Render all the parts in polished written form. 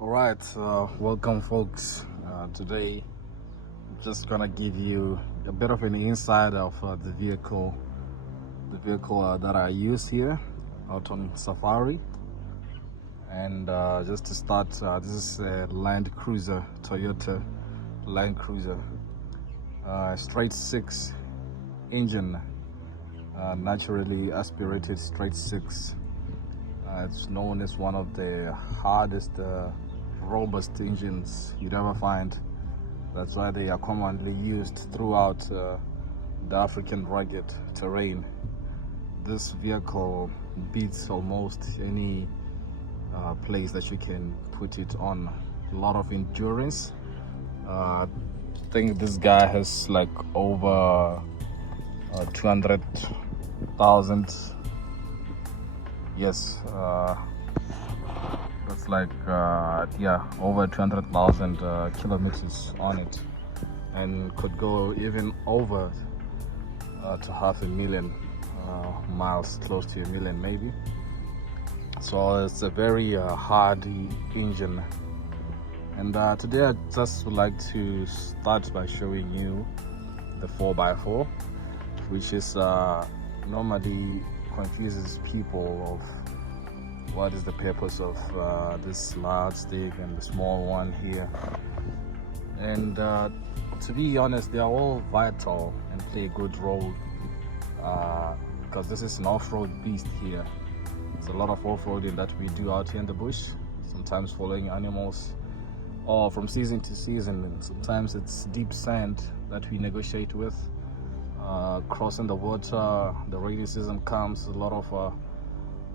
All right, welcome, folks. Today, I'm just gonna give you a bit of an insight of the vehicle that I use here out on safari. And just to start, this is a Land Cruiser, Toyota Land Cruiser, straight six engine, naturally aspirated straight six. It's known as one of the hardest, robust engines you'd ever find. That's why they are commonly used throughout the African rugged terrain. This vehicle beats almost any place that you can put it on. A lot of endurance. I think this guy has like over 200,000. Yes, that's like over 200,000 kilometers on it, and could go even over to 500,000 miles, close to 1,000,000 maybe. So it's a very hardy engine. And today I just would like to start by showing you the 4x4, which is normally confuses people of what is the purpose of this large stick and the small one here. And to be honest, they are all vital and play a good role, because this is an off-road beast here. It's a lot of off-roading that we do out here in the bush, sometimes following animals or from season to season, and sometimes it's deep sand that we negotiate with. Crossing the water, the rainy season comes, a lot of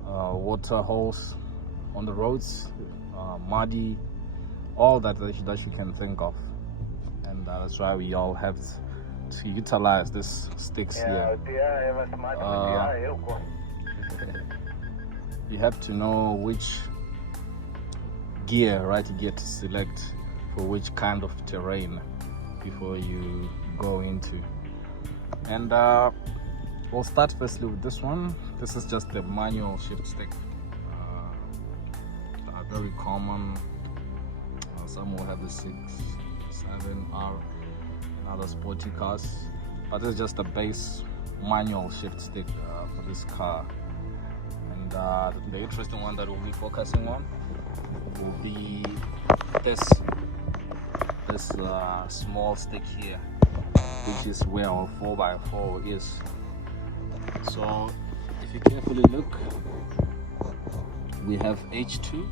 water holes on the roads, muddy, all that you can think of. And that's why we all have to utilize this sticks here. You have to know which gear to select for which kind of terrain before you go into. And we'll start firstly with this one. This is just the manual shift stick, very common. Some will have the 6, 7R and other sporty cars, but it's just a base manual shift stick for this car. And the interesting one that we'll be focusing on will be this small stick here, which is where our 4x4 is. So if you carefully look, we have H2,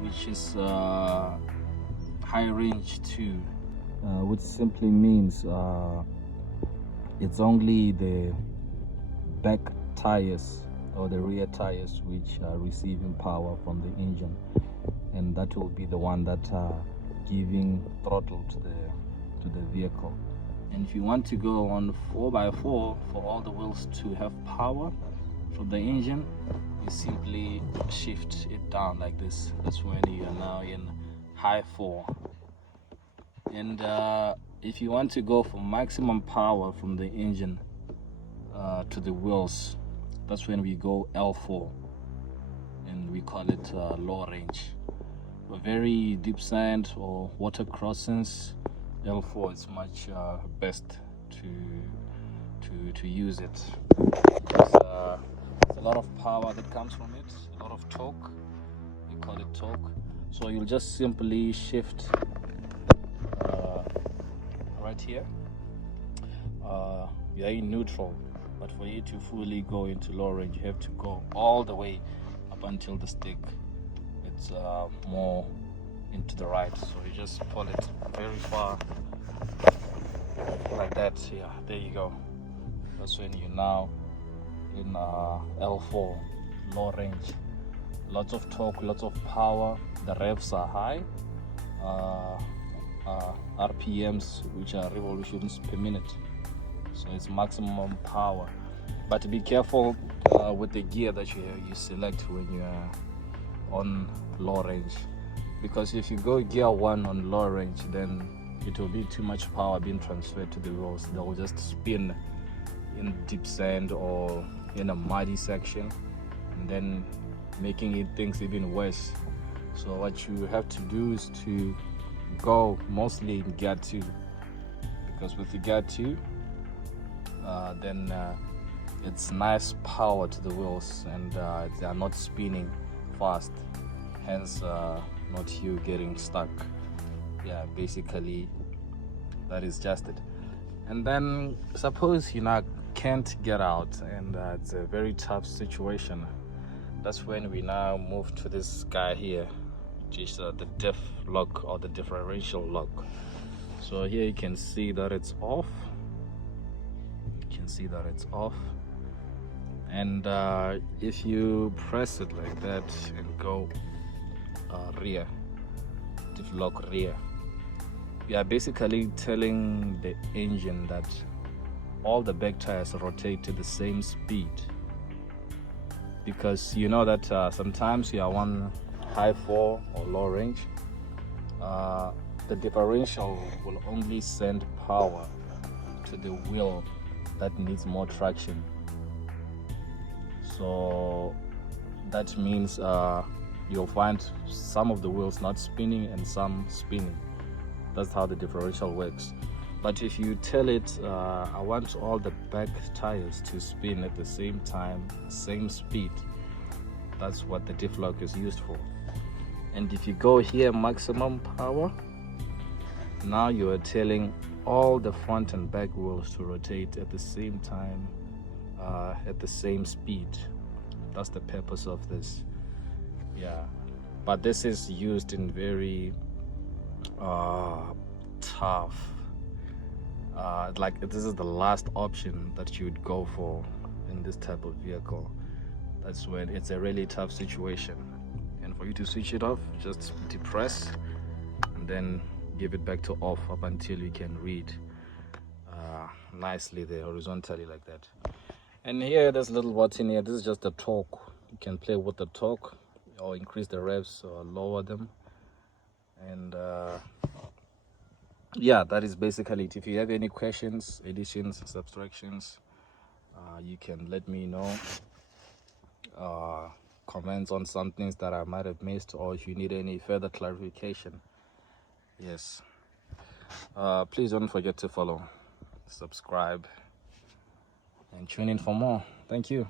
which is high range 2, which simply means it's only the back tires or the rear tires which are receiving power from the engine, and that will be the one that are giving throttle to the vehicle. And if you want to go on 4x4 for all the wheels to have power from the engine, you simply shift it down like this. That's when you are now in high 4. And if you want to go for maximum power from the engine to the wheels, that's when we go L4, and we call it low range. For very deep sand or water crossings, L4 is much best to use it. There's a lot of power that comes from it, a lot of torque. We call it torque. So you'll just simply shift right here. You are in neutral, but for you to fully go into low range, you have to go all the way up until the stick it's more into the right. So you just pull it very far like that. Yeah, there you go. That's when you're now in L4, low range. Lots of torque, lots of power. The revs are high, RPMs, which are revolutions per minute, so it's maximum power. But be careful with the gear that you select when you are on low range, because if you go gear 1 on low range, then it will be too much power being transferred to the wheels. They will just spin in deep sand or in a muddy section, and then making things even worse So what you have to do is to go mostly in gear 2, because with the gear 2 then it's nice power to the wheels, and they are not spinning fast, hence not you getting stuck. Yeah, basically that is just it. And then suppose you now can't get out, and it's a very tough situation. That's when we now move to this guy here, which is the diff lock, or the differential lock. So here you can see that it's off. You can see that it's off, and if you press it like that and go rear, diff lock rear, we are basically telling the engine that all the back tires rotate to the same speed, because you know that sometimes you are on high 4 or low range, the differential will only send power to the wheel that needs more traction. So that means you'll find some of the wheels not spinning and some spinning. That's how the differential works. But if you tell it, I want all the back tires to spin at the same time, same speed, that's what the diff lock is used for. And if you go here, maximum power, now you are telling all the front and back wheels to rotate at the same time, at the same speed. That's the purpose of this. Yeah, but this is used in very tough, like this is the last option that you would go for in this type of vehicle. That's when it's a really tough situation, and for you to switch it off, just depress and then give it back to off up until you can read nicely there horizontally like that. And here there's a little button here. This is just the torque. You can play with the torque or increase the revs or lower them. And yeah, that is basically it. If you have any questions, additions, subtractions, you can let me know. Comments on some things that I might have missed, or if you need any further clarification. Yes, please don't forget to follow, subscribe, and tune in for more. Thank you.